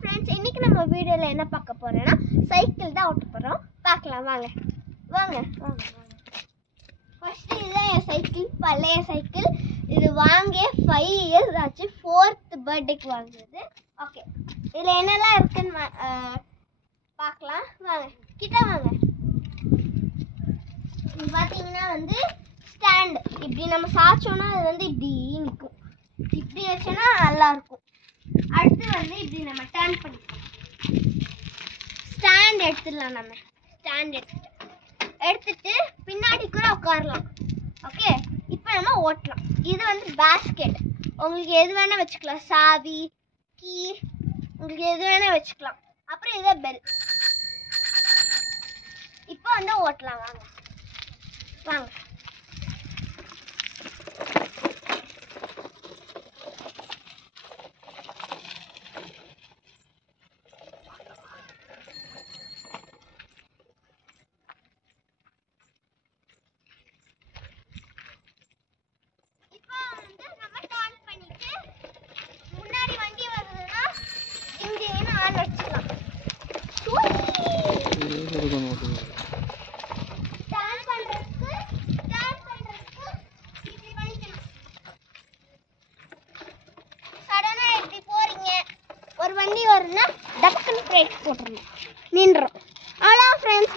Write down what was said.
Friends, இன்னைக்கு நம்ம வீடியோவில் என்ன பார்க்க போறோம்னா சைக்கிள் தான் ஓட்ட போகிறோம். பார்க்கலாம் வாங்க வாங்க வாங்க வாங்க. ஃபர்ஸ்ட் இதுதான் என் சைக்கிள், பழைய சைக்கிள். இது வாங்கி 5 years ஆச்சு. 4th பர்த்டேக்கு வாங்குறது. ஓகே, இதில் என்னெல்லாம் இருக்குன்னு பார்க்கலாம் வாங்க. கிட்ட வாங்க. இது பார்த்தீங்கன்னா ஸ்டாண்ட். இப்படி நம்ம சாச்சோன்னா அது இப்படி நிற்கும். இப்படி வச்சோன்னா நல்லா இருக்கும். அடுத்து இப்படி நம்ம டர்ன் பண்ணிக்கலாம். ஸ்டாண்ட் எடுத்துடலாம். நம்ம ஸ்டாண்ட் எடுத்துட்டு பின்னாடி கூட உட்காரலாம். ஓகே, இப்போ நம்ம ஓட்டலாம். இது பேஸ்கெட். உங்களுக்கு எது வேணால் வச்சுக்கலாம். சாவி, கீ, உங்களுக்கு எது வேணால் வச்சுக்கலாம். அப்புறம் இதை பெல். இப்போ ஓட்டலாம் வாங்க வாங்க. ஒரு வண்டி வரும்னா டக்குன்னு பிரேக் போட்டுறணும், நின்றோம். அவ்வளோ ஃப்ரெண்ட்ஸ்.